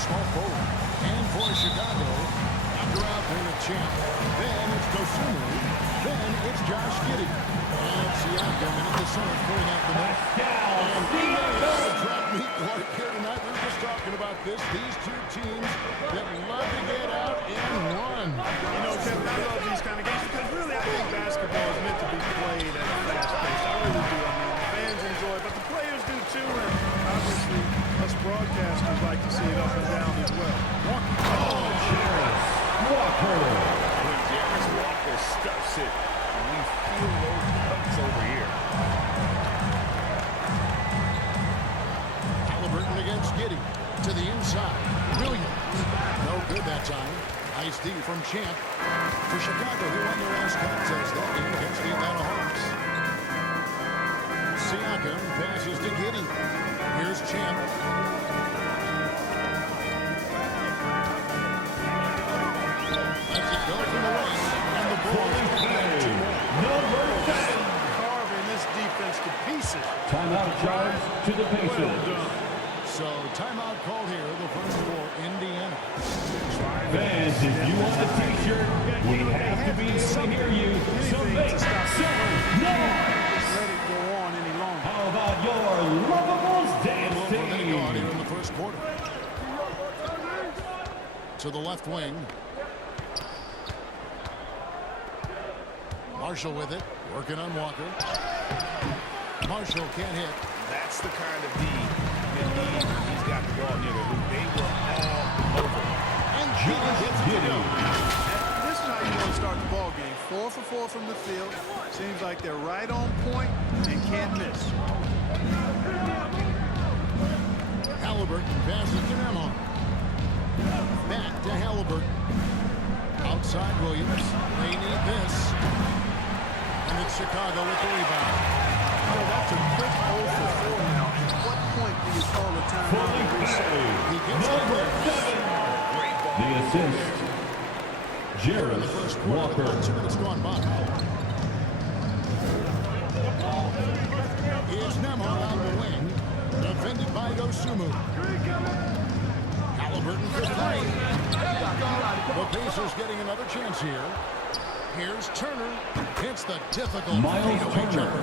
small forward. And for Chicago, after out there with Champ. Then it's Dosunmu. Then it's Josh Giddey. And Siakam in at the center, pulling out the net. And we know track meet Clark here tonight. We were just talking about this. These two teams that love to get out and run. You know, Kevin, I love these kind of games because really I think basketball is meant to be played at a fast pace. I really do. I mean, the fans enjoy it, but the players do too. And obviously, us broadcasters like to see it up and down as well. Walker. When Jarvis Walker stuffs it, we feel those cuts over here. Halliburton against Giddey. To the inside. Williams. No good that time. Nice D from Champ. For Chicago, who won their last contest that game against the Atlanta Hawks. Siakam passes to Giddey. Here's Champ. Lets it go from the wing. And the Bulls have 2 more. Number 7. Carving this defense to pieces. Timeout charge to the Well Pacers. done. So timeout called here. The first for Indiana. Fans, if you want a t-shirt, we have to be able to hear you. So make some noise. Let it go on any longer. How about your Lovables dance We're going to go out here team? in the first quarter. To the left wing. Marshall with it. Working on Walker. Marshall can't hit. That's the kind of need that he's got the ball near the hoop. They were all over. And Giddey hits it. And this is how you want to start the ball game. 4 for 4 from the field. Seems like they're right on point and can't miss. Halliburton passes to Nemhard. Back to Halliburton. Outside Williams. They need this. And it's Chicago with the rebound. Oh, that's a quick 0 for 4 now. At what point do you call a timeout and reset? He gets it Number there. 7. The assist. Here in the first Jarvis quarter, Walker. 2 minutes gone by. Here's Nemhard on the wing. Defended by Dosunmu. Halliburton for 3. The Pacers getting another chance here. Here's Turner. Hits the difficult Miles fadeaway Turner. jumper.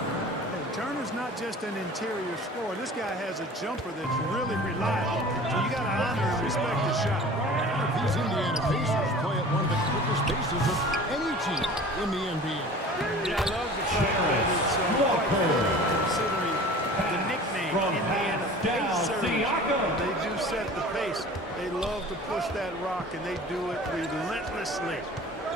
Hey, Turner's not just an interior scorer. This guy has a jumper that's really reliable. So you got to honor and respect his shot. These Indiana Pacers play at one of the quickest paces of any team in the NBA. Yeah, I love the fact that it's quite good considering the nickname From Indiana half down, Pacers. Siakam. They do set the pace. They love to push that rock, and they do it relentlessly.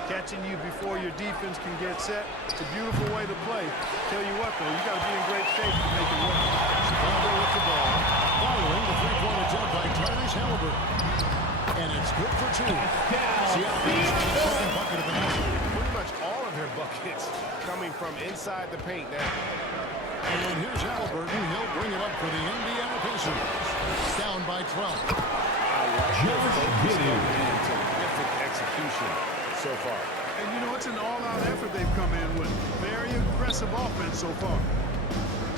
Catching you before your defense can get set. It's a beautiful way to play. Tell you what, though, you got to be in great shape to make it work. Chicago with the ball. Following the three-point attempt by Tyrese Halliburton. And it's good for 2. Siakam's second bucket of the night. Pretty much all of their buckets coming from inside the paint now. And here's Halliburton. He'll bring it up for the Indiana Pacers. Down by 12. Josh Giddey. Terrific execution so far. And, you know, it's an all-out effort they've come in with. Very aggressive offense so far.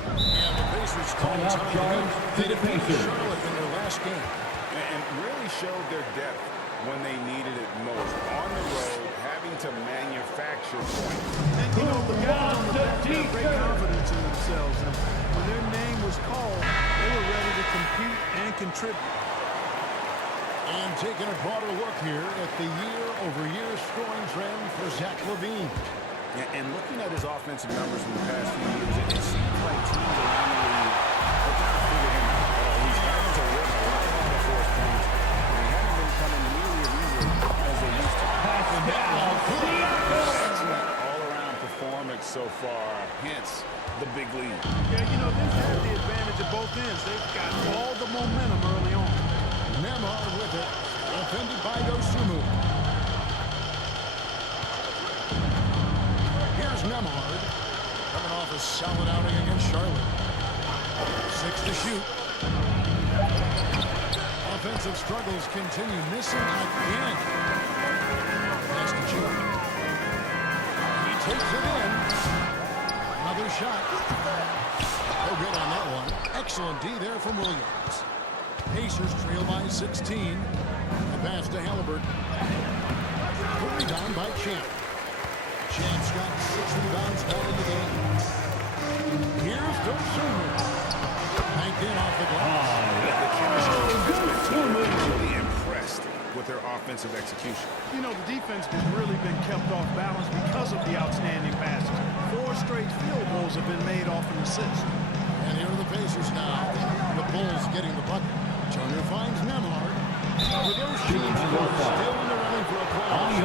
And the Pacers call Timeout time. charge to They the defeated Pacers. Charlotte in their last game. And really showed their depth when they needed it most. On the road, having to manufacture points. And, you know, the guys on the bench have great confidence in themselves. And when their name was called, they were ready to compete and contribute. And taking a broader look here at the year-over-year scoring trend for Zach LaVine. And looking at his offensive numbers in the past few years, it seems like teams around the league have kind of figured him out. He's having to work a lot harder for his points, and they haven't been coming nearly as easily as they used to. Passing down. Excellent all-around performance so far, hence the big lead. Yeah, you know, they've had the advantage of both ends. They've got all the momentum early on. Nemhard with it. Defended by Dosunmu. Here's Nemhard. Coming off a solid outing against Charlotte. 6 to shoot. Offensive struggles continue. Missing again. Pass to June. He takes it in. Another shot. No good on that one. Excellent D there from Williams. Pacers trail by 16. The pass to Halliburton. The rebound by Champ. Champ's got 6 rebounds now in the game. Here's Dosunmu. Banked in off the glass. Really impressed with their offensive execution. You know, the defense has really been kept off balance because of the outstanding passes. 4 straight field goals have been made off an assist. And here are the Pacers now. The Bulls getting the bucket. Turner finds Nemhard. For those teams who are still in the running for a playoff.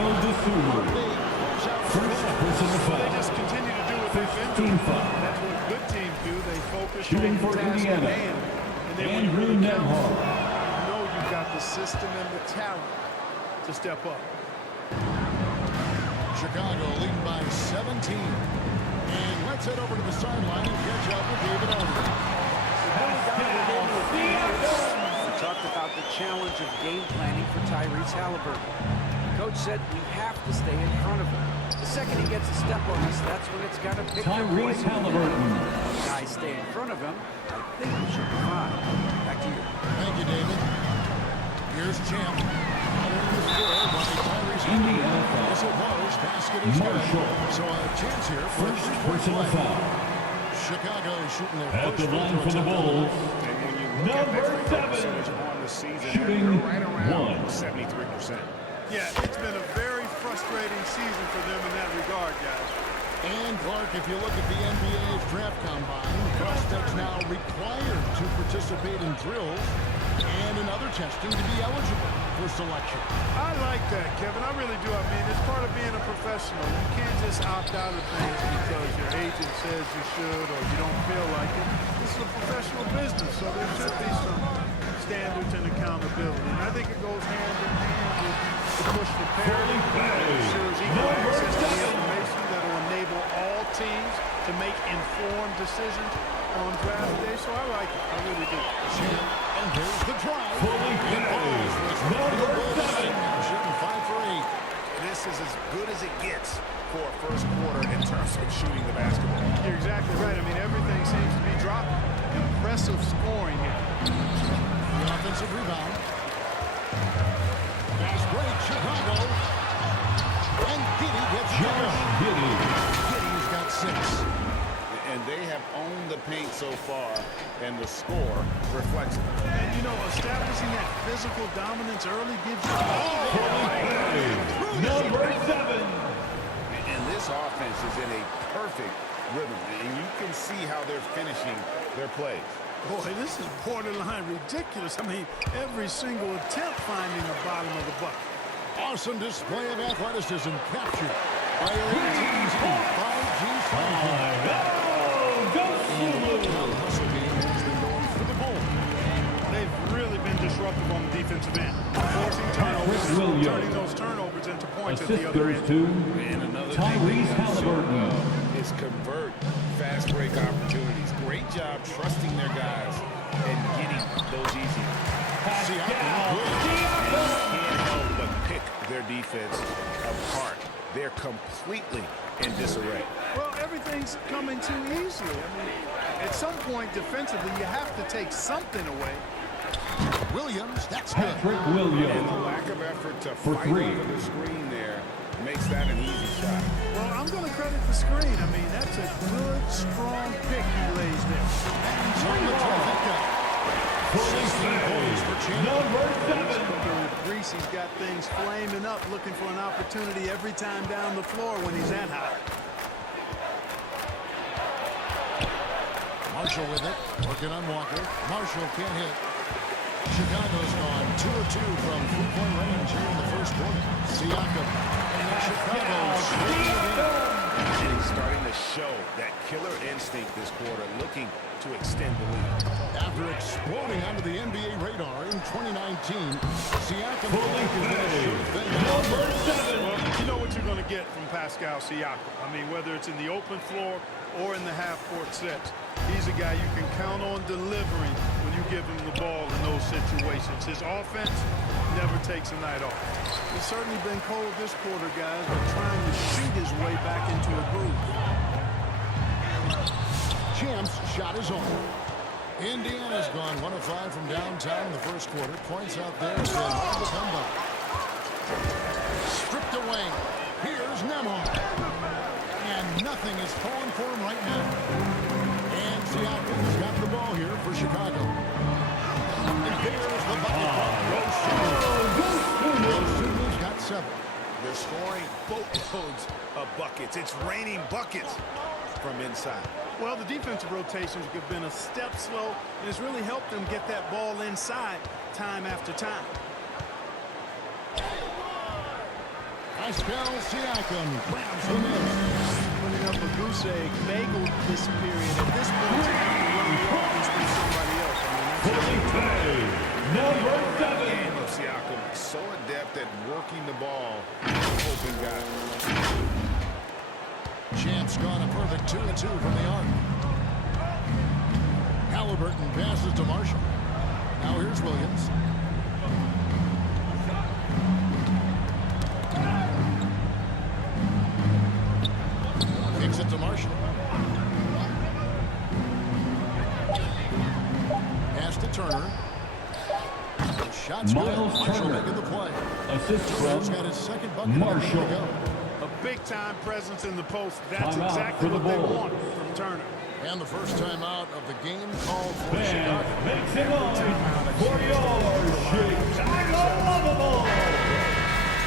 First person to foul. They just continue to do what they've been doing. That's what good teams do. They focus Shooting on the for task at Indiana. hand. And then when you Andrew really count, Nemhard. you know you've got the system and the talent to step up. Chicago leading by 17. And let's head over to the sideline and catch up with David Aldridge. We talked about the challenge of game planning for Tyrese Halliburton. Coach said we have to stay in front of him. The second he gets a step on us, that's when it's got to pick up Tyrese Halliburton. Guys stay in front of him. I think we should be fine. Back to you. Thank you, David. Here's Champ. Following the score by Tyrese Indiana Halliburton. foul. As it was, basket is good. Marshall. So a chance here for First personal foul. Chicago shooting their At first the free line throw for the attempt of Bulls. And when you look at their free throw percentage on the season, Shooting they're right around 1. 73%. Yeah, it's been a very frustrating season for them in that regard, guys. And Clark, if you look at the NBA's draft combine, prospects now required to participate in drills and in other testing to be eligible for selection. I like that, Kevin. I really do. I mean, it's part of being a professional. You can't just opt out of things because your agent says you should or you don't feel like it. This is a professional business, so there should be some standards and accountability. And I think it goes hand in hand with the push for parity. It ensures equal access to the information that will enable all teams to make informed decisions on draft day. So I like it. I really do. And there's the drive. Fully finished. Number 7. Shooting 5 for 8. This is as good as it gets for a first quarter in terms of shooting the basketball. You're exactly right. I mean, everything seems to be dropping. Impressive scoring here. The offensive rebound. Fast break, Chicago. And Giddey gets it. Giddey's got 6. And they have owned the paint so far, and the score reflects it. And, you know, establishing that physical dominance early gives you... Number 7. And this offense is in a perfect rhythm, and you can see how they're finishing their plays. Boy, this is borderline ridiculous. I mean, every single attempt finding the bottom of the bucket. Awesome display of athleticism captured by our 18's 5G Sonic. They've really been disruptive on the defensive end, forcing turnovers, turning those turnovers into points at the other end. And another Tyrese Halliburton is convert fast break opportunities. Great job trusting their guys and getting those easy. Siakam Can't help but pick their defense apart. They're completely in disarray. Well, everything's coming too easily. I mean, at some point defensively, you have to take something away. Williams, that's good. Patrick And the Williams. lack of effort to For fight 3. over the screen there makes that an easy shot. Well, I'm going to credit the screen. I mean, that's a good, strong pick he lays there. And turn the traffic up. Number 7. Greasy's got things flaming up, looking for an opportunity every time down the floor when he's that hot. Marshall with it, working on Walker. Marshall can't hit. Chicago's gone 2 of 2 from 3-point range here in the first quarter. Siakam, and Chicago's And he's starting to show that killer instinct this quarter, looking to extend the lead. after exploding onto the NBA radar in 2019. Siakam Number 7. Well, you know what you're going to get from Pascal Siakam. I mean, whether it's in the open floor or in the half-court sets, he's a guy you can count on delivering when you give him the ball in those situations. His offense never takes a night off. It's certainly been cold this quarter, guys, but trying to shoot his way back into a groove. Champ's shot is on. Indiana's gone 1 of 5 from downtown in the first quarter. Points out there have been hard to come by. Stripped away. Here's Nembhard. And nothing is falling for him right now. And Siakam's got the ball here for Chicago. And there's the bucket. Rosunu's got 7. They're scoring boatloads of buckets. It's raining buckets from inside. Well, the defensive rotations have been a step slow, and it's really helped them get that ball inside time after time. Pascal Siakam grabs the miss. Putting up a goose egg bagel this period. At this point, to have to run the offense through somebody else. Number 7. Daniel Siakam, so adept at working the ball. Open guy. Champ's gone a perfect 2-2 from the arc. Halliburton passes to Marshall. Now here's Williams. Kicks it to Marshall. Pass to Turner. Shots good. Miles Marshall Turner. making the play. Assist Turner's from got his second bucket. Marshall. To go. A big-time presence in the post. That's Timeout exactly for the what they Bulls. want from Turner. And the first time out of the game called for Fans, Chicago. make some noise for your Chicago.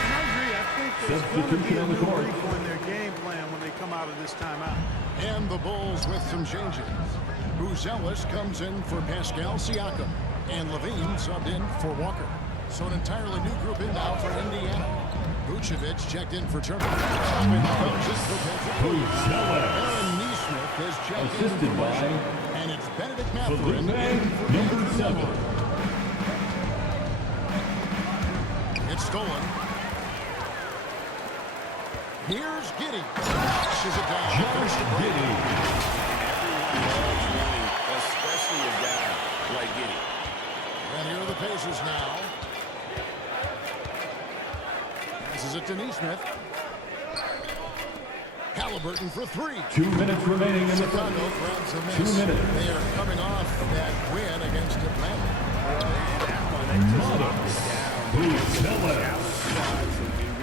And I agree. I think there's going to be Substitution a on the new court. wrinkle in their game plan when they come out of this timeout. And the Bulls with some changes. Buzelis comes in for Pascal Siakam. And Levine subbed in for Walker. So an entirely new group in now for Indiana. Vucevic checked in for Turner. Comes in for Patrick Williams. Aaron Nesmith has checked in Assisted for by Marshall. And it's Benedict Mathurin in for number 7. It's stolen. Here's Giddey. Flashes it down. Josh Giddey. Especially a guy like Giddey. And here are the Pacers now. Passes it to Nesmith. Halliburton for 3. 2 minutes remaining in the Chicago first. grabs a miss. 2 minutes. They are coming off that win against Atlanta. He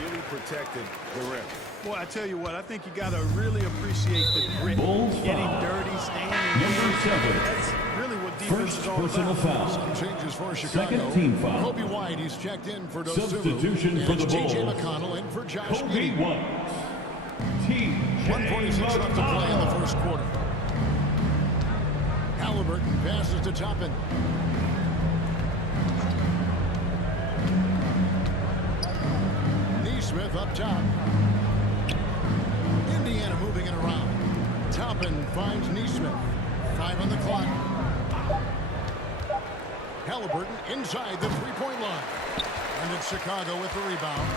really protected the rim. Boy, I tell you what, I think you got to really appreciate the grit. Bulls Getting foul. dirty, staying in Number 7. That's really what defense First is all personal about. foul. Changes for Chicago. Second team foul. Kobe White, he's checked in for Dosumu. Substitution for And the it's T.J. Bulls. McConnell in for Josh Kobe Giddey. White. T.J. 1:46 left to play in the McConnell. first quarter. Halliburton passes to Toppin. Nesmith up top. Indiana moving it around. Toppin finds Nesmith. 5 on the clock. Halliburton inside the three-point line. And it's Chicago with the rebound.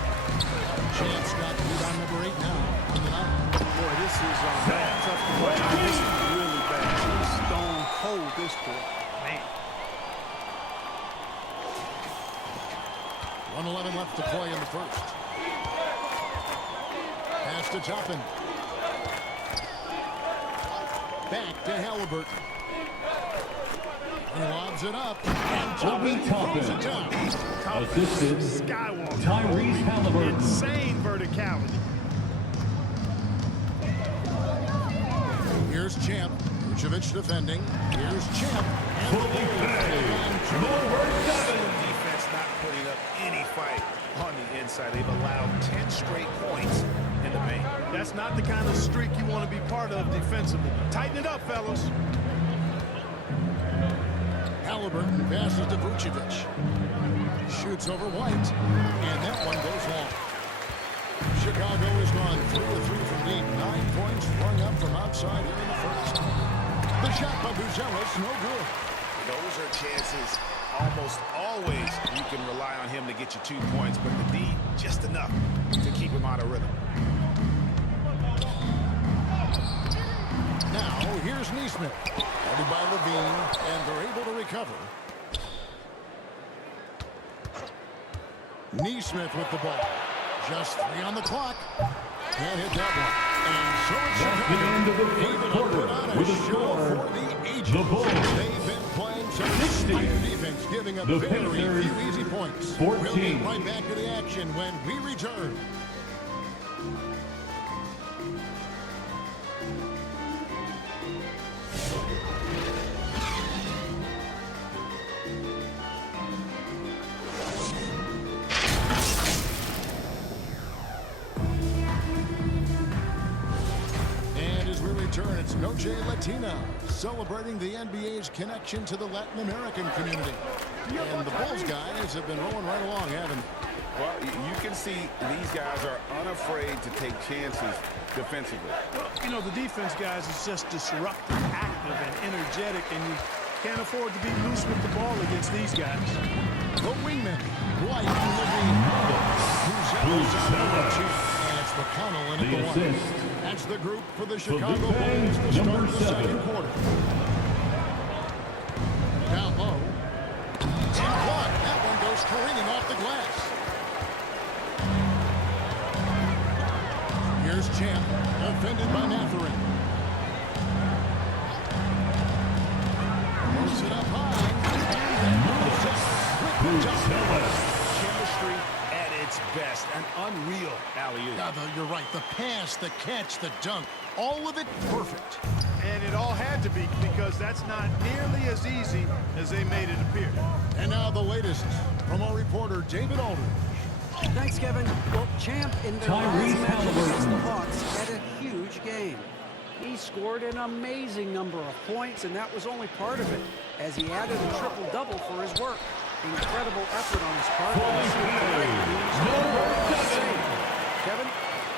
Chance got rebound number 8 now on the night. Boy, this is tough to watch. This is really bad. He's stone cold this quarter. Man. 1:11 left to play in the first. Pass to Toppin. Back to Halliburton. He lobs it up. And Toppin throws it down. Assisted Skywalker. Tyrese Halliburton. Insane verticality. Here's Champ. Vucevic defending. Here's Champ. And the Fully Bulls paid. take on Number 7. Defense not putting up any fight on the inside. They've allowed 10 straight points in the paint. That's not the kind of streak you want to be part of defensively. Tighten it up, fellas. Halliburton passes to Vucevic. Shoots over White. And that one goes long. Chicago has gone 3 of 3 from deep. 9 points flung up from outside here in the first. The shot by Buzelis, no good. Those are chances almost always you can rely on him to get you 2 points, but the D, just enough to keep him out of rhythm. Now, here's Nesmith. Headed by Levine, and they're able to recover. Nesmith with the ball. Just 3 on the clock. Can't hit that one. And so it's That's the end of the Chicago first able to quarter put on a with a show score. for the ages. The Bulls They've been playing some 60. fire defense, giving up The very Pacers few easy points. 14. We'll get right back to the action when we return. And as we return, it's Noche Latina, celebrating the NBA's connection to the Latin American community. And the Bulls guys have been rolling right along, haven't they? Well, you can see these guys are unafraid to take chances defensively. Well, you know, the defense, guys, is just disruptive, active, and energetic, and you can't afford to be loose with the ball against these guys. The wingman, White in the lead. And it's McConnell in at The the one. assist. That's the group for the For Chicago Lupe, Bulls to start number the 7. second quarter. Down low. And blocked. That one goes careening off the glass. Here's Champ, defended by Mathurin. Moves it up high. Chemistry at its best. An unreal alley-oop. You're right. The pass, the catch, the dunk, all of it perfect. And it all had to be, because that's not nearly as easy as they made it appear. And now the latest from our reporter, David Aldridge. Thanks, Kevin. Well, Champ in their last match against the Hawks had a huge game. He scored an amazing number of points, and that was only part of it, as he added a triple-double for his work. Incredible effort on his part. Kevin?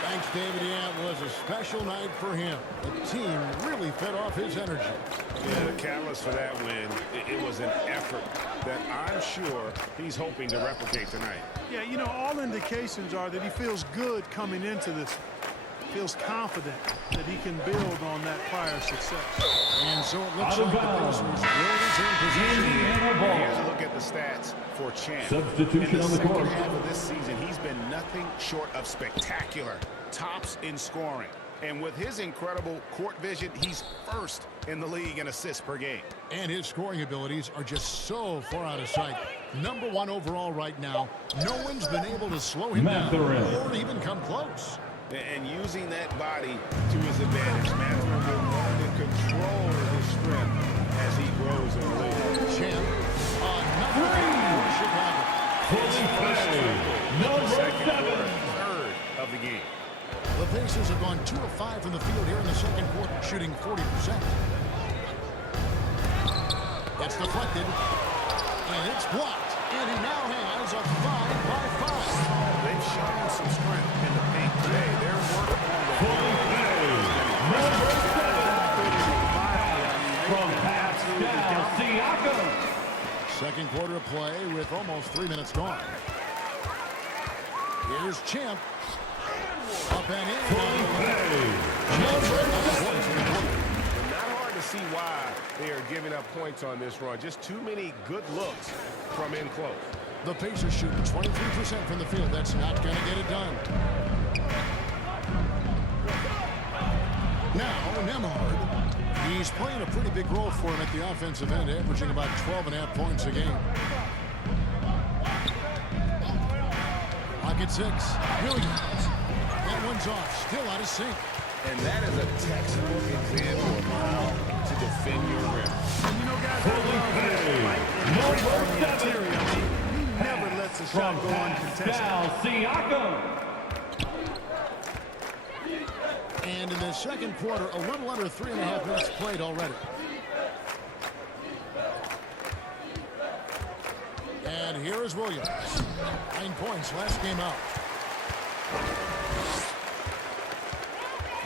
Thanks, David. Yeah, it was a special night for him. The team really fed off his energy. Yeah, the catalyst for that win, it was an effort that I'm sure he's hoping to replicate tonight. Yeah, you know, all indications are that he feels good coming into this. Feels confident that he can build on that prior success. And so it looks Out of like the bounds. Pacers will retain possession. Indiana Here's a ball. look at the stats for Champ. Substitution In the on the second court. half of this season, he's been nothing short of spectacular. Tops in scoring. And with his incredible court vision, he's first in the league in assists per game. And his scoring abilities are just so far out of sight. Number 1 overall right now. No one's been able to slow him Mathurin. down or even come close. And using that body to his advantage, Mathurin will learn to control his strength as he grows in the league. Champ, another for Chicago. Number Second 7. quarter, third of the game. The Pacers have gone 2 of 5 from the field here in the second quarter, shooting 40%. It's deflected, and it's blocked. And he now has a 5-by-5. They've shown some strength in the paint today. Their work on the Number 7. From Pascal Siakam. Second quarter of play with almost 3 minutes gone. Here's Champ. Up and in. Not hard to see why they are giving up points on this run. Just too many good looks from in close. The Pacers shooting 23% from the field. That's not going to get it done. Now, Nembhard. He's playing a pretty big role for him at the offensive end, averaging about 12.5 points a game. Pocket 6. Williams. That one's off. Still out of sync. And that is a textbook example of how to defend your rim. And you know, guys, I love this fight and break from the interior. I mean, he never lets a shot go uncontested. Pascal Siakam. And in the second quarter, a little under 3.5 minutes played already. And here is Williams. 9 points last game out.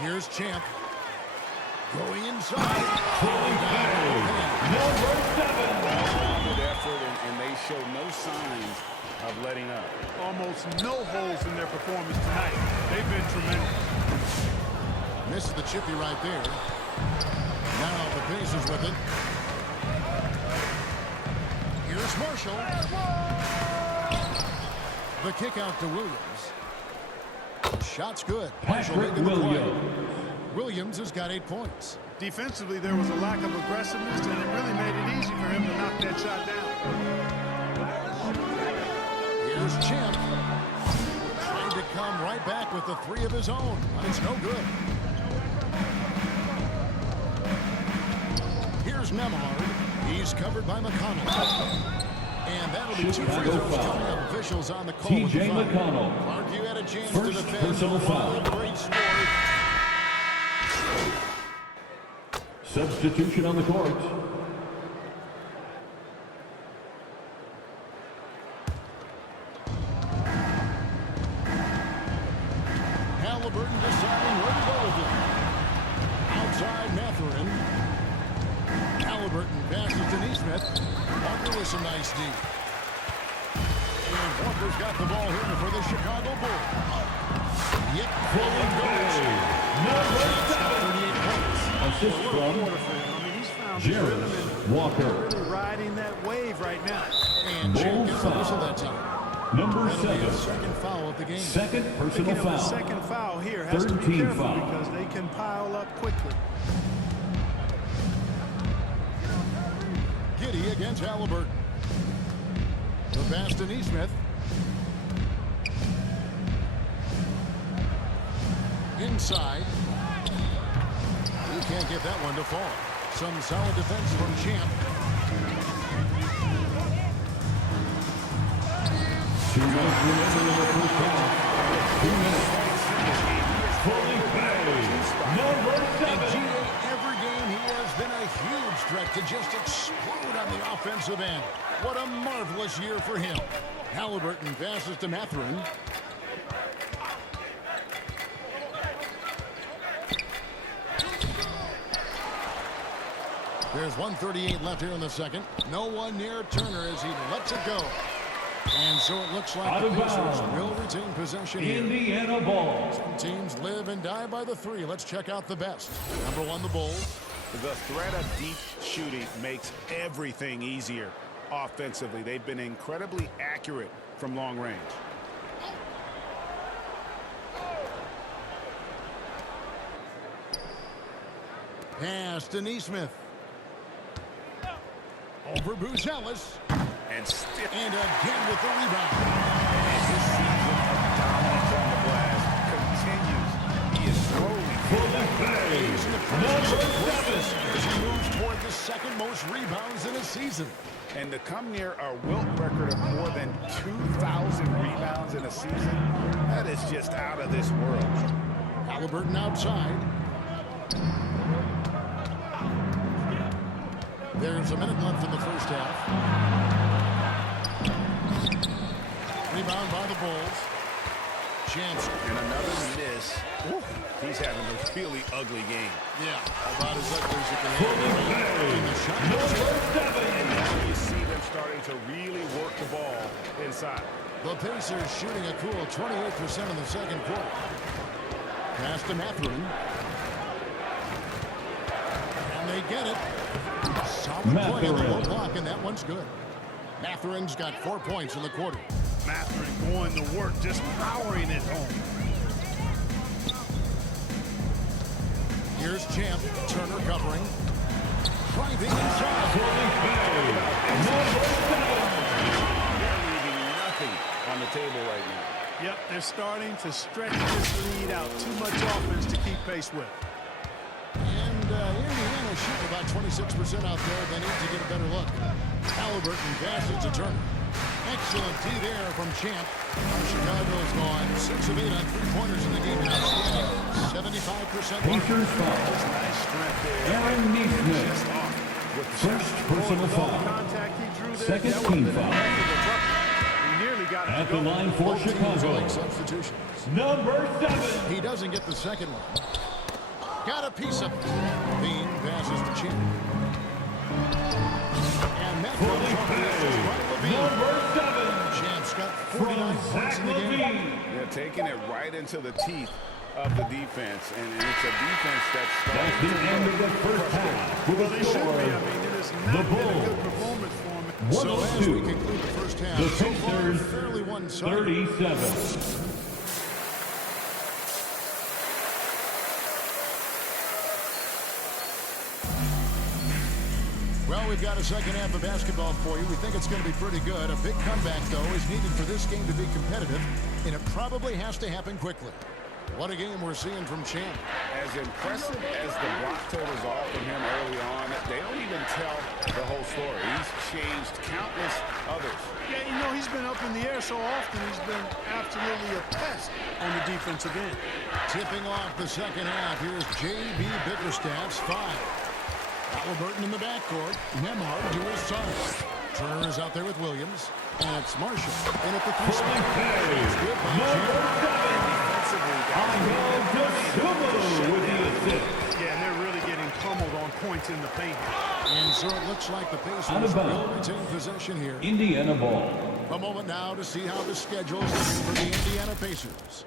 Here's Champ. Going inside. Number 7. Good effort, and they show no signs of letting up. Almost no holes in their performance tonight. They've been tremendous. Misses the chippy right there. Now the Pacers with it. Here's Marshall. The kick out to Williams. Shot's good. Marshall Patrick making the play. Williams. Williams has got 8 points. Defensively, there was a lack of aggressiveness, and it really made it easy for him to knock that shot down. Here's Champ. Trying to come right back with the 3 of his own, but it's no good. Here's Nemhard. He's covered by McConnell. And that'll be 2 free throws coming up. Officials on the call. T.J. McConnell. Clark, you had a chance First to defend. personal foul. Great score. Substitution on the court. Halliburton deciding where to go with it. Outside Mathurin. Halliburton passes to Neesmith. Walker with some nice D. And Walker's got the ball here for the Chicago Bulls. Yep, fully goes. Number 7. Assist from I mean, he's found his Jared rhythm and Walker. really riding that wave right now. And Champ Bulls gets the whistle foul. that time. Number That'll be his 7. second foul of the game. Second personal Picking up the foul. second foul here has to Third be team careful foul. because they can pile up quickly. Giddey against Halliburton. The pass to Neesmith. Inside. He can't get that one to fall. Some solid defense from Champ. 2 minutes remaining in the first half. 2 minutes. Fully paid. Number And 7. GA, every game he has been a huge threat to just explode on the offensive end. What a marvelous year for him. Halliburton passes to Mathurin. There's 1:38 left here in the second. No one near Turner as he lets it go. And so it looks like Out the of Pacers bounds. will retain possession here. Indiana ball. Teams live and die by the 3. Let's check out the best. Number 1, the Bulls. The threat of deep shooting makes everything easier offensively. They've been incredibly accurate from long range. Pass to Neesmith. Over Buzelis. And stiff. And again with the rebound. His season of dominance on the glass continues. He is slowly He's in the Number process 7. as he moves toward the second most rebounds in a season. And to come near a Wilt record of more than 2,000 rebounds in a season, that is just out of this world. Halliburton outside. There's a minute left in the first half. Rebound by the Bulls. Chance. And another miss. Ooh, he's having a really ugly game. Yeah, about as ugly as you can have. And the shot. And now you see them starting to really work the ball inside. The Pacers shooting a cool 28% in the second quarter. Pass to Mathurin. And they get it. Solid play on the low block, and that one's good. Mathurin's got 4 points in the quarter. Mathurin going to work, just powering it home. Here's Champ. Turner covering. Driving inside. They're leaving nothing on the table right now. Yep, they're starting to stretch this lead out. Too much offense to keep pace with. And Indiana shooting about 26% out there. They need to get a better look. Halliburton passes to Turner. Excellent D there from Champ. Chicago's gone 6 of 8 on 3-pointers in the game. Outstanding. 75%. Pacers foul. Nice strength there. Aaron Neesmith. Just off with the First personal With all the foul. contact he drew there, Second that would've team been a foul. heck of a bucket. He nearly got it At to the go. line for Both teams Chicago. make substitutions. Number 7. He doesn't get the second one. Got a piece of it. Bean passes to Champ. And Metcalf's off the edge by Levine. Number 7. Champ's got From 49 points Zach in the game. Levine. They're taking it right into the teeth of the defense, and it's a defense that's That's starting the to end look of the first half. With Well, a they should be. score, I mean, it has the not been a Bulls good performance for him. So as we 102. conclude the first half, The so far Pacers fairly one-sided. 37. we've got a second half of basketball for you. We think it's going to be pretty good. A big comeback, though, is needed for this game to be competitive, and it probably has to happen quickly. What a game we're seeing from Champ. As impressive as the block totals are from him early on, they don't even tell the whole story. He's changed countless others. Yeah, you know, he's been up in the air so often, he's been absolutely a pest on the defensive end. Tipping off the second half, here's J.B. Bickerstaff's 5. Halliburton in the backcourt. Nemhard to his side. Turner is out there with Williams. And it's Marshall. And at the 3 spot. It's good with the assist. Yeah, and they're really getting pummeled on points in the paint. And so it looks like the Pacers will retain possession here. Indiana ball. A moment now to see how the schedule is looking for the Indiana Pacers.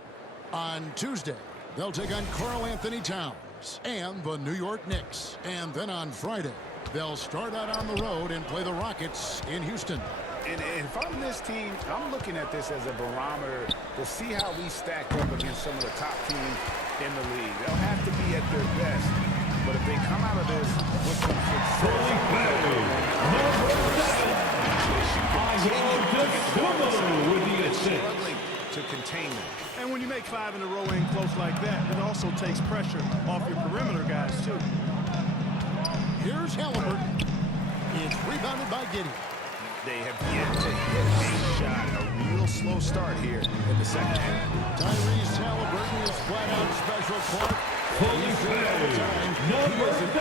On Tuesday, they'll take on Karl Anthony Towns and the New York Knicks. And then on Friday, they'll start out on the road and play the Rockets in Houston. And if I'm this team, I'm looking at this as a barometer to see how we stack up against some of the top teams in the league. They'll have to be at their best. But if they come out of this with some success, struggling to contain them. And when you make 5 in a row in close like that, it also takes pressure off your perimeter guys, too. Here's Halliburton. It's rebounded by Giddey. They have yet to hit a shot. A real slow start here in the second half. Tyrese Halliburton is flat out special Clark. He is an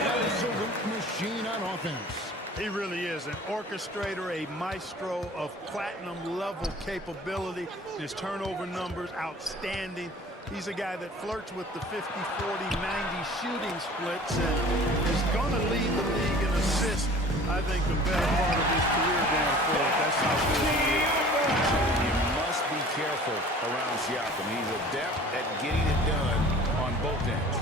absolute machine on offense. He really is an orchestrator, a maestro of platinum-level capability. His turnover numbers, outstanding. He's a guy that flirts with the 50, 40, 90 shooting splits and is going to lead the league in assists, I think, the better part of his career going forward. That's how good he is. You must be careful around Siakam. He's adept at getting it done on both ends.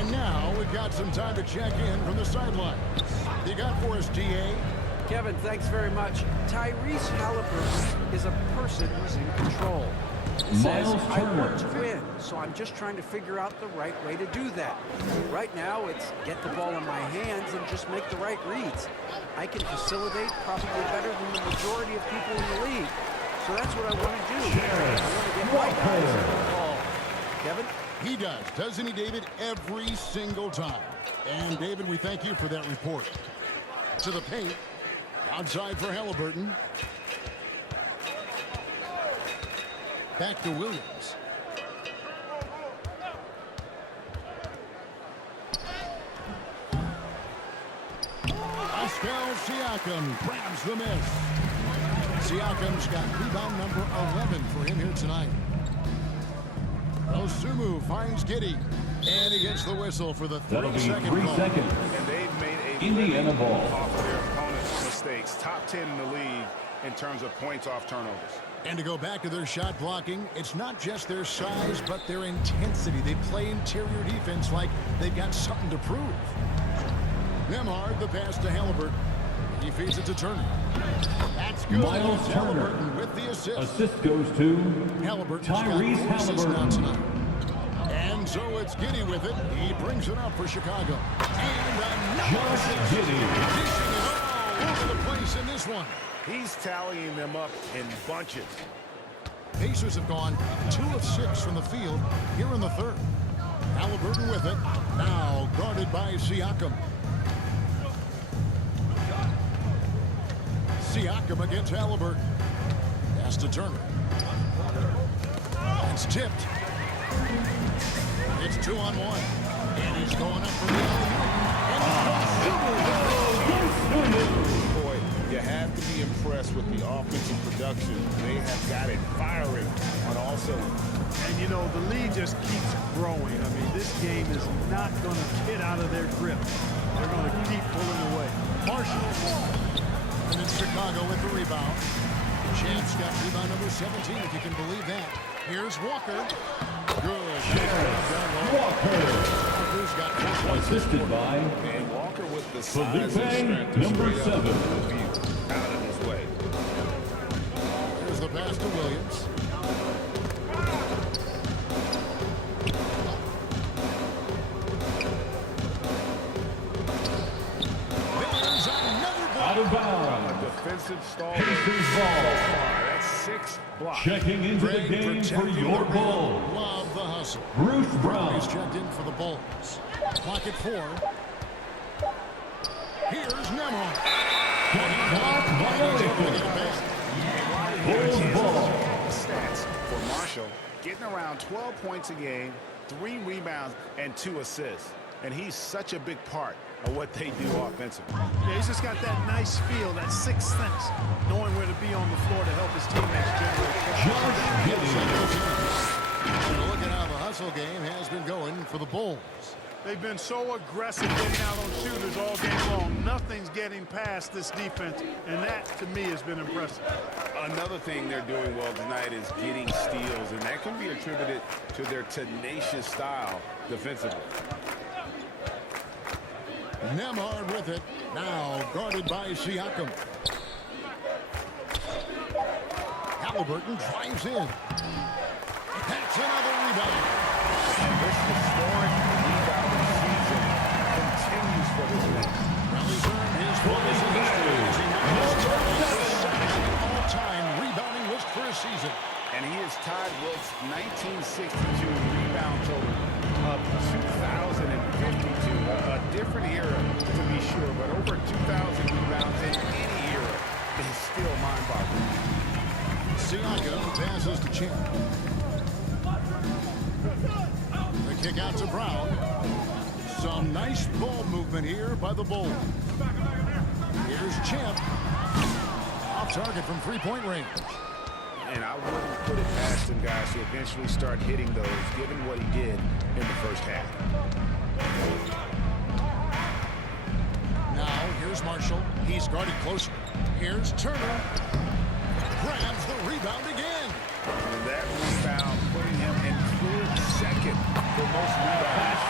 And now we've got some time to check in from the sidelines. You got for us, DA? Kevin, thanks very much. Tyrese Halliburton is a person who's in control. It says, I want to win, so I'm just trying to figure out the right way to do that. Right now, it's get the ball in my hands and just make the right reads. I can facilitate probably better than the majority of people in the league. So that's what I want to do. I want to get my guys the ball. Kevin? He does, doesn't he, David? Every single time. And, David, we thank you for that report. To the paint. Outside for Halliburton. Back to Williams. Pascal Siakam grabs the miss. Siakam's got rebound number 11 for him here tonight. Osumu finds Giddey. And he gets the whistle for the 3-second call. And they've made a Indiana ball off of their opponent's mistakes. Top 10 in the league in terms of points off turnovers. And to go back to their shot blocking, it's not just their size, but their intensity. They play interior defense like they've got something to prove. Nemhard, the pass to Halliburton. He feeds it to Turner. That's good. Miles Halliburton with the assist. Assist goes to Tyrese Halliburton. And so it's Giddey with it. He brings it up for Chicago. And Josh Giddey. dishing it all over the place in this one. He's tallying them up in bunches. Pacers have gone 2 of 6 from the field here in the third. Halliburton with it. Now guarded by Siakam. Siakam against Halliburton. Pass to Turner. It's tipped. It's 2-on-1. And he's going up for the Boy, you have to be impressed with the offensive production. They have got it firing on all cylinders. And, you know, the lead just keeps growing. I mean, this game is not going to get out of their grip. They're going to keep pulling away. Marshall. And then Chicago with the rebound. Champ's got rebound number 17, if you can believe that. Here's Walker. Good. Walker's got 4 points. Assisted by And Walker with the size and Felipe, strength to number straight up 7. out of his way. Here's the pass to Williams. There's another defensive stalwart. Pacers ball. That's 6 blocks. Checking into the game for your Bulls. Love the hustle. Bruce Brown. He's checked in for the Bulls. Clock at 4. Here's Nemhard. Bulls ball. Stats for Marshall, getting around 12 points a game, 3 rebounds, and 2 assists. And he's such a big part of what they do offensively. Yeah, he's just got that nice feel, that sixth sense, knowing where to be on the floor to help his teammates generate. And look at how the hustle game has been going for the Bulls. They've been so aggressive getting out on shooters all game long. Nothing's getting past this defense, and that, to me, has been impressive. Another thing they're doing well tonight is getting steals, and that can be attributed to their tenacious style defensively. Nemhard with it. Now guarded by Siakam. Halliburton drives in. That's another rebound. And this historic rebounding season continues for this man. Rally's earned his fourth in history as he now has the second all-time rebounding list for a season. And he has tied Wilt's 1962 rebound total of 2,052. A different era, to be sure, but over 2,000 rebounds in any era is still mind-boggling. Siakam passes to Champ. The kick out to Brown. Some nice ball movement here by the Bulls. Here's Champ. Off target from three-point range. And I wouldn't put it past him, guys, to eventually start hitting those, given what he did in the first half. Now, here's Marshall. He's guarded closer. Here's Turner. Grabs the rebound again. And that rebound putting him in clear second for most rebounds.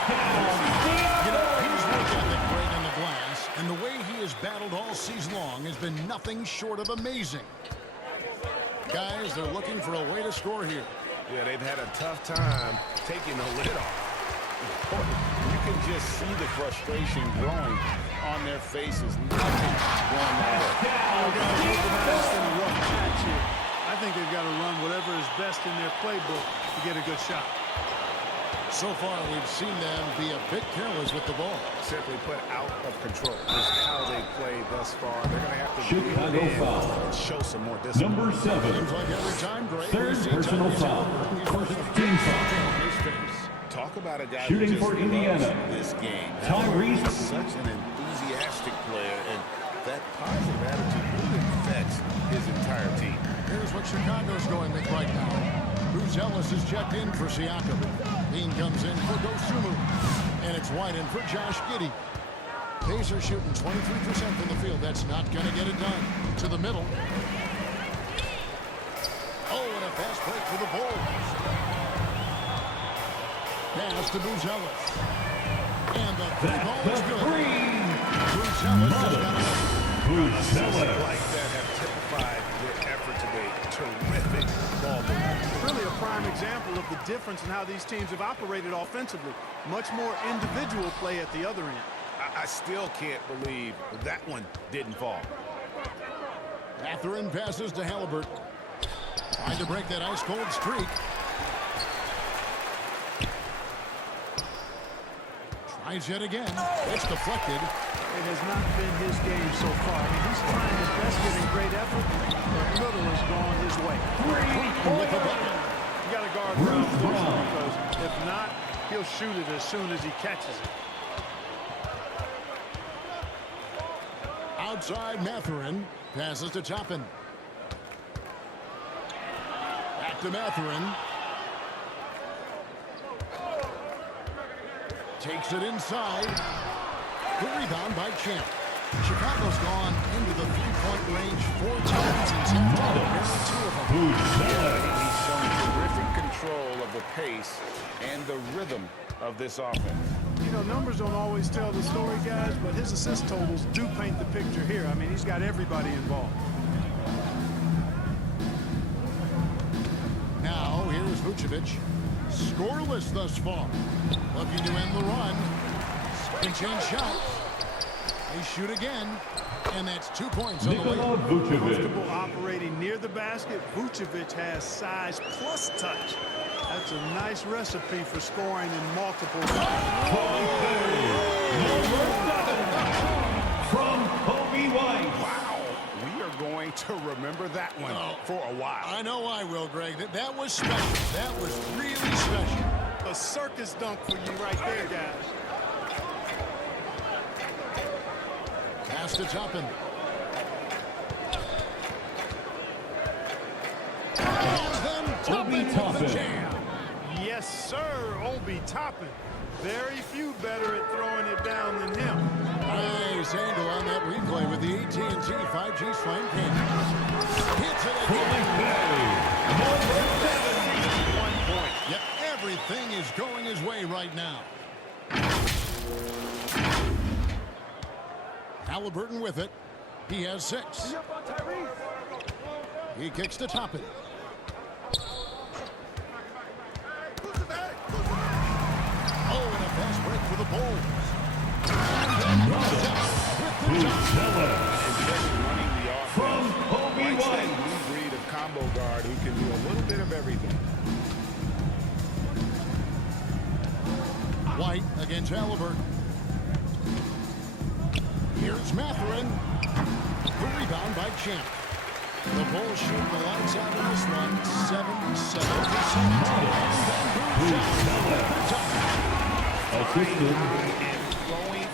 You know, he's work ethic great in the glass, and the way he has battled all season long has been nothing short of amazing. Guys, they're looking for a way to score here. Yeah, they've had a tough time taking the lid off. You can just see the frustration growing on their faces. Nothing going their way. I think they've got to run whatever is best in their playbook to get a good shot. So far, we've seen them be a bit careless with the ball. Simply put, out of control. This is how they played thus far. They're going to have to Chicago foul. and show some more discipline. Number 7. Seems like every time, Greg, Third we see personal Tyrese foul. Halliburton, First he's team got foul. on his face. Talk about a guy Shooting who just for Indiana. loves this game. Tyrese. He's such an enthusiastic player, and that positive attitude really affects his entire team. Here's what Chicago's going with right now. Ellis is checked in for Siakam. Bean comes in for Dosunmu. And it's White in for Josh Giddey. Pacers shooting 23% from the field. That's not going to get it done. To the middle. Oh, and a fast break for the Bulls. Pass to Ellis. And the three ball is good. Ellis has got it. Like that have typified their effort today. Terrific ball movement. Really a prime example of the difference in how these teams have operated offensively. Much more individual play at the other end. I still can't believe that one didn't fall. Mathurin passes to Halliburton. Trying to break that ice-cold streak. Tries yet again. It's deflected. It has not been his game so far. I mean, he's trying his best, giving great effort, but little has gone his way. With the bucket. You got to guard Brown closely, because if not, he'll shoot it as soon as he catches it. Outside Mathurin. Passes to Toppin. Back to Mathurin. Takes it inside. The rebound by Champ. Chicago's gone into the three-point range 4 times in 10 minutes. 2 of them. He's shown terrific control of the pace and the rhythm of this offense. You know, numbers don't always tell the story, guys, but his assist totals do paint the picture here. I mean, he's got everybody involved. Now, here's Vucevic. Scoreless thus far. Looking to end the run. Second chance shot. They shoot again. And that's 2 points on the way. Comfortable operating near the basket. Vucevic has size plus touch. That's a nice recipe for scoring in multiple from Kobe White. Wow. We are going to remember that one for a while. I know I will, Greg. That was special. That was really special. A circus dunk for you right there, guys. Pass to Toppin. And then Toppin with the jam. Yes, sir. Obi Toppin. Very few better at throwing it down than him. Nice angle on that replay with the AT&T 5G Slam Cam. Hits it again. 1 point. Yep, everything is going his way right now. Halliburton with it. He has 6. He kicks to Toppin. Oh, and a fast break for the Bulls. From Kobe White. New breed of combo guard who can do a little bit of everything. White against Halliburton. Here's Mathurin. The rebound by Champ. The Bulls shoot the lights out in this one. 77-17. Assisted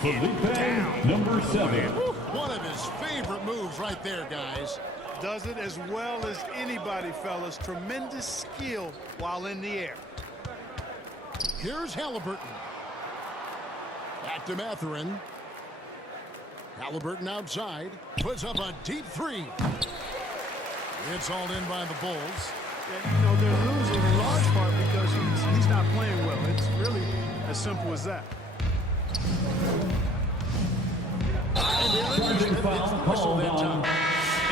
Felipe, number 7. One of his favorite moves right there, guys. Does it as well as anybody, fellas. Tremendous skill while in the air. Here's Halliburton. Back to Mathurin. Halliburton outside. Puts up a deep 3. It's all in by the Bulls. And, you know, they're losing in large part because he's not playing well. It's really as simple as that. Charging foul called on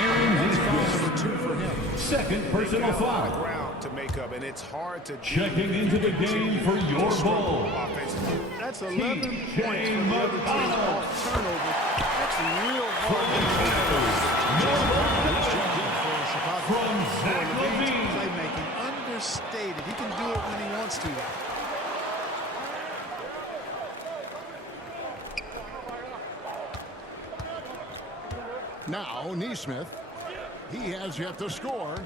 Aaron Number 2 for him. Second personal foul. Ground to make up, and it's hard to Checking into the game for your Bull. That's 11 points for the other team off turnover. That's real hard. From Zach Levine. Playmaking understated. He can do it when he wants to. Now, Neesmith. He has yet to score.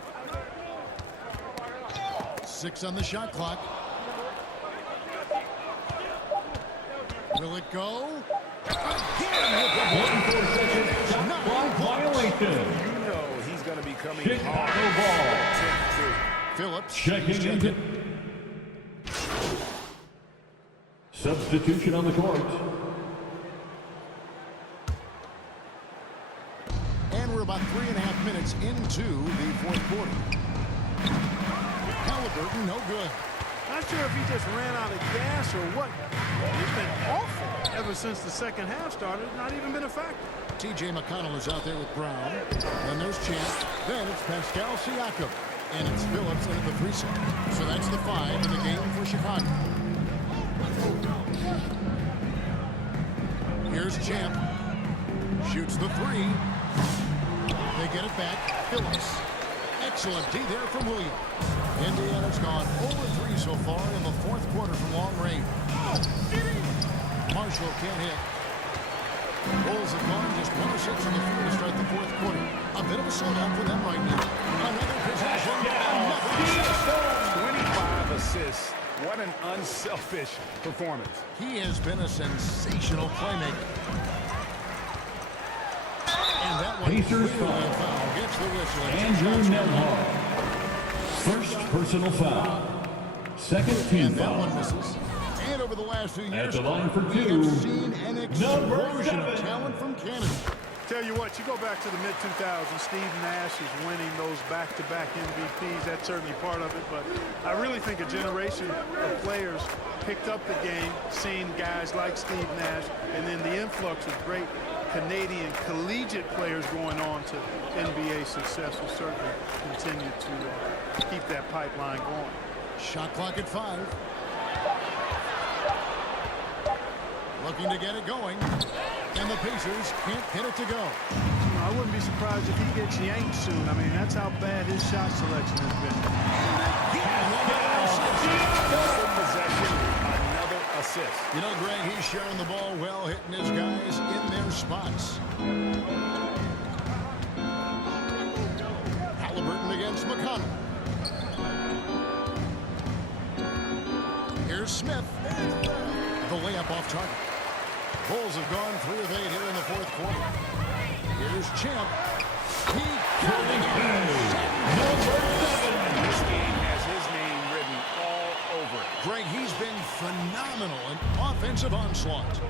6 on the shot clock. Will it go? Again with the 1 clock violation. You know he's going to be coming Chicago hard. ball. Phillips. Checking into. Substitution on the court. And we're about 3.5 minutes into the 4th quarter. Halliburton, no good. Not sure if he just ran out of gas or what. He's been awful ever since the second half started. Not even been a factor. T.J. McConnell is out there with Brown. Then there's Champ. Then it's Pascal Siakam. And it's Phillips in at the 3 set. So that's the 5 in the game for Chicago. Here's Champ. Shoots the 3. They get it back. Phillips. Excellent D there from Williams. Indiana's gone over 3 so far in the 4th quarter from long range. Marshall can't hit. Bulls have gone just 1 of 6 from the field to start the 4th quarter. A bit of a slowdown for them right now. Another possession. Another assist. 25 assists. What an unselfish performance. He has been a sensational playmaker. And that one Pacers foul gets the whistle. Andrew Nemhard. First personal foul. Second team And that foul. one misses. And over the last few years, the line for we 2, have seen an number explosion of 7. talent from Canada. Tell you what, you go back to the mid-2000s, Steve Nash is winning those back-to-back MVPs. That's certainly part of it, but I really think a generation of players picked up the game, seeing guys like Steve Nash, and then the influx of great Canadian collegiate players going on to NBA success will certainly continue to keep that pipeline going. Shot clock at 5. Looking to get it going. And the Pacers can't get it to go. I wouldn't be surprised if he gets yanked soon. I mean, that's how bad his shot selection has been. Possession, another assist. You know, Greg, he's sharing the ball well, hitting his guys in their spots. Halliburton against McConnell. Here's Smith. The layup off target. Bulls have gone 3 of 8 here in the fourth quarter. Here's Champ. He got it again. This game has his name written all over it. Greg, he's been phenomenal in offensive onslaught.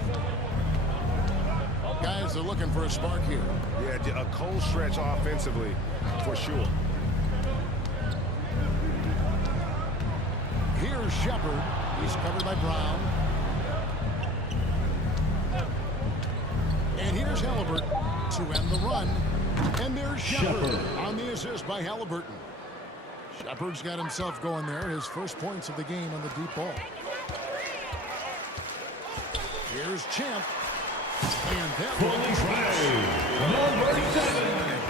Guys are looking for a spark here. Yeah, a cold stretch offensively, for sure. Here's Shepard. He's covered by Brown. And here's Halliburton to end the run. And there's Shepard on the assist by Halliburton. Shepard's got himself going there. His first points of the game on the deep ball. Here's Champ. And that one Number 7.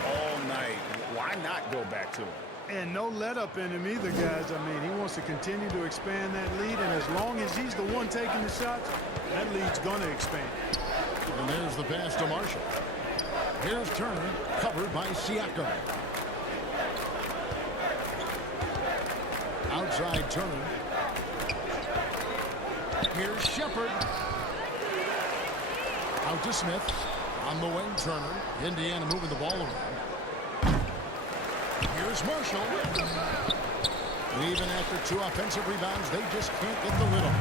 All night. Why not go back to him? And no let up in him either, guys. I mean, he wants to continue to expand that lead, and as long as he's the one taking the shots, that lead's going to expand. And there's the pass to Marshall. Here's Turner, covered by Siakam. Outside Turner. Here's Shepard. Out to Smith. On the wing, Turner. Indiana moving the ball around. Here's Marshall. Even after 2 offensive rebounds, they just can't get the lid on.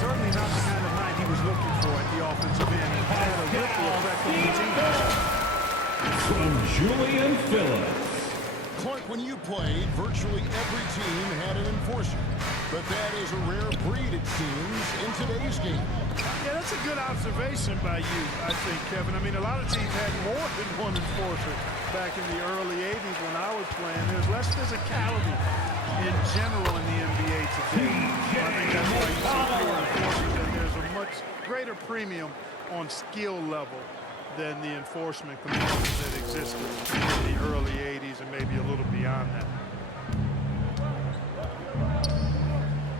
Certainly not the kind of night he was looking for at the offensive end. It had a ripple effect on the team. From Julian Phillips. Clark, when you played, virtually every team had an enforcer. But that is a rare breed, it seems, in today's game. Yeah, that's a good observation by you, I think, Kevin. I mean, a lot of teams had more than one enforcer back in the early 80s when I was playing. There's less physicality in general in the NBA today. I think that's why you see fewer enforcers, and there's a much greater premium on skill level than the enforcement component that existed in the early 80s and maybe a little beyond that.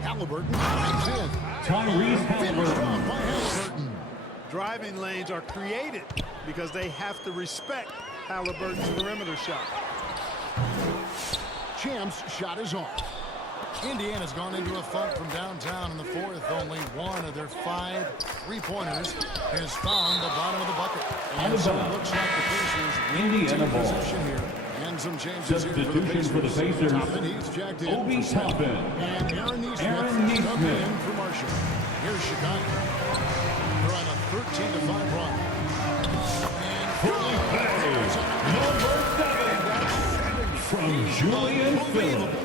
Halliburton drives in. Tyrese Finished Halliburton. off by Halliburton. Driving lanes are created because they have to respect Halliburton's perimeter shot. Champ's shot is off. Indiana's gone into a funk from downtown in the fourth. Only one of their 5 3-pointers has found the bottom of the bucket. And so it looks like the Pacers Indiana take ball. possession here. And some changes here for the Substitution for the Pacers. Toppin, he's jacked in. Obi Toppin. And Aaron Neesmith Aaron Neesmith. coming in for Marshall. Here's Chicago. They're on a 13-5 run. Number 7. From Julian Phillips.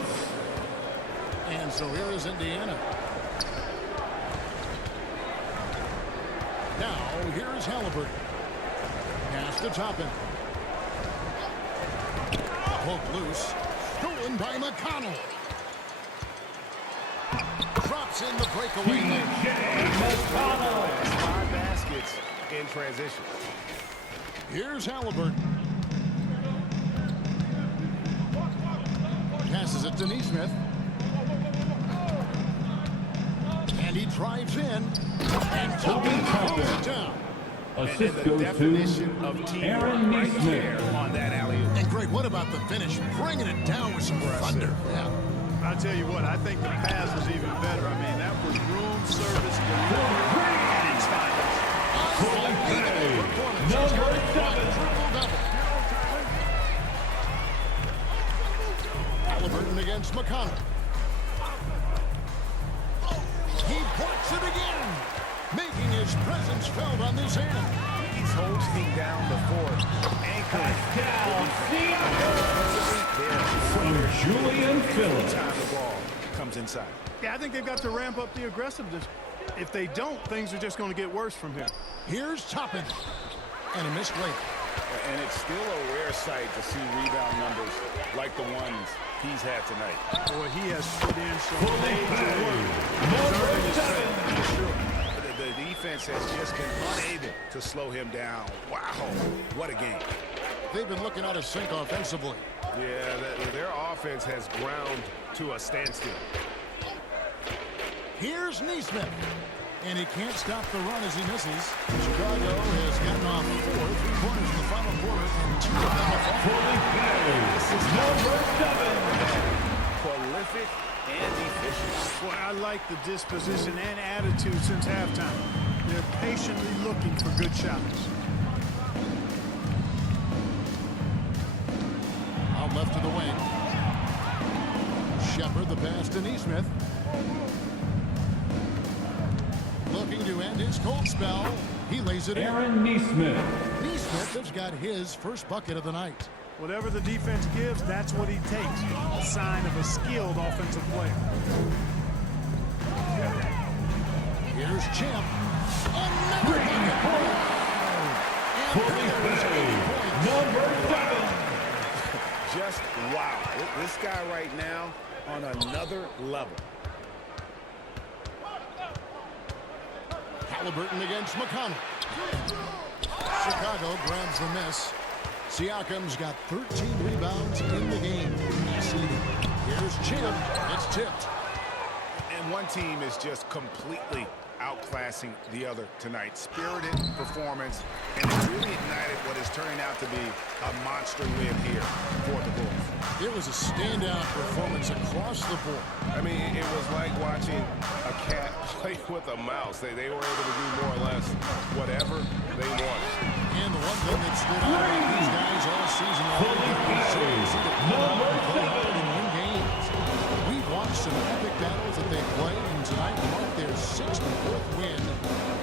And so here is Indiana. Now, here is Halliburton. Pass to Toppin. Poked loose. Stolen by McConnell. Drops in the breakaway lane. 5 baskets in transition. Here's Halliburton. Passes it to Neesmith. And he drives in. And Toppin throws it down. Assist The goes definition to of teamwork Aaron right Neesmith. there on that alley-oop. And Greg, what about the finish? Bringing it down with some thunder. Yeah. I'll tell you what, I think the pass was even better. I mean, that was room service delivery at its finest. Number 7. Halliburton against McConnell. He blocks it again, making his presence felt on this end. He's holding down the fort. Anchoring. From Julian Phillips. Time the ball comes inside. Yeah, I think they've got to ramp up the aggressiveness. If they don't, things are just going to get worse from here. Here's Toppin. And a missed layup. And it's still a rare sight to see rebound numbers like the ones he's had tonight. Boy, he has put in some major work. Number 7. The defense defense has just been unable to slow him down. Wow, what a game. They've been looking out of sync offensively. Yeah, their offense has ground to a standstill. Here's Neesmith. And he can't stop the run as he misses. Chicago has gotten off 4 3-pointers in the final quarter and 2 of them are This is number 7. Prolific and efficient. Boy, I like the disposition and attitude since halftime. They're patiently looking for good shots. Out left to the wing. Shepard the pass to Neesmith. Looking to end his cold spell. He lays it in. Aaron Neesmith. Neesmith has got his first bucket of the night. Whatever the defense gives, that's what he takes. A sign of a skilled offensive player. Here's Champ. Another bucket. Number 7. Just wow. This guy right now on another level. Halliburton against McConnell. Chicago grabs the miss. Siakam's got 13 rebounds in the game. Here's Champ. It's tipped. And one team is just completely outclassing the other tonight. Spirited performance, and it's really ignited what is turning out to be a monster win here for the Bulls. It was a standout performance across the board. I mean, it was like watching a cat play with a mouse. They were able to do more or less whatever they wanted. And the one thing that stood out about these guys all season long is so easy to come out and play hard and win games. We've watched some epic battles that they played, and tonight marked their 6th and 4th win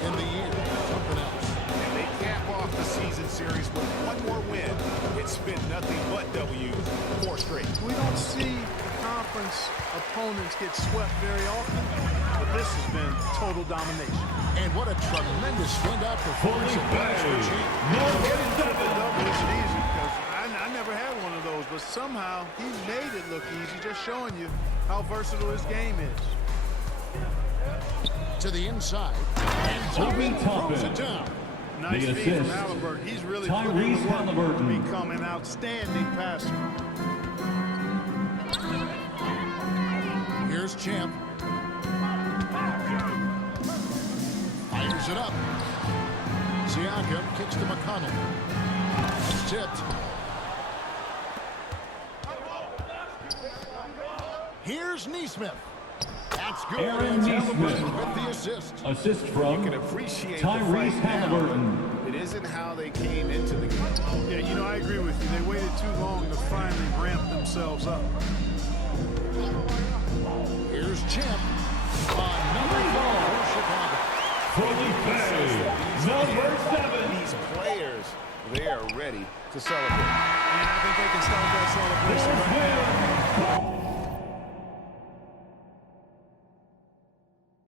in the year. Something else. And they cap off the season series with one more win. It's been nothing but W's, 4 straight. We don't see conference opponents get swept very often, but this has been total domination. And what a tremendous standout performance it was for Champ. Getting triple double isn't easy because I never had one of those, but somehow he made it look easy, just showing you how versatile his game is. To the inside. And Toppin throws it down. Nice The feed from assist. Halliburton. He's really Tyrese put in the work Halliburton. to become an outstanding passer. Here's Champ. Fires it up. Siakam kicks to McConnell. It's tipped. Here's Neesmith. That's good. Aaron And Neesmith. Halliburton with the assist. Assist from You can appreciate the Tyrese fight now, Halliburton. but it isn't how they came into the game. Yeah, you know, I agree with you. They waited too long to finally ramp themselves up. Here's Champ. Another ball for Chicago. Number 7. These players, they are ready to celebrate. And I think they can start that celebration right now.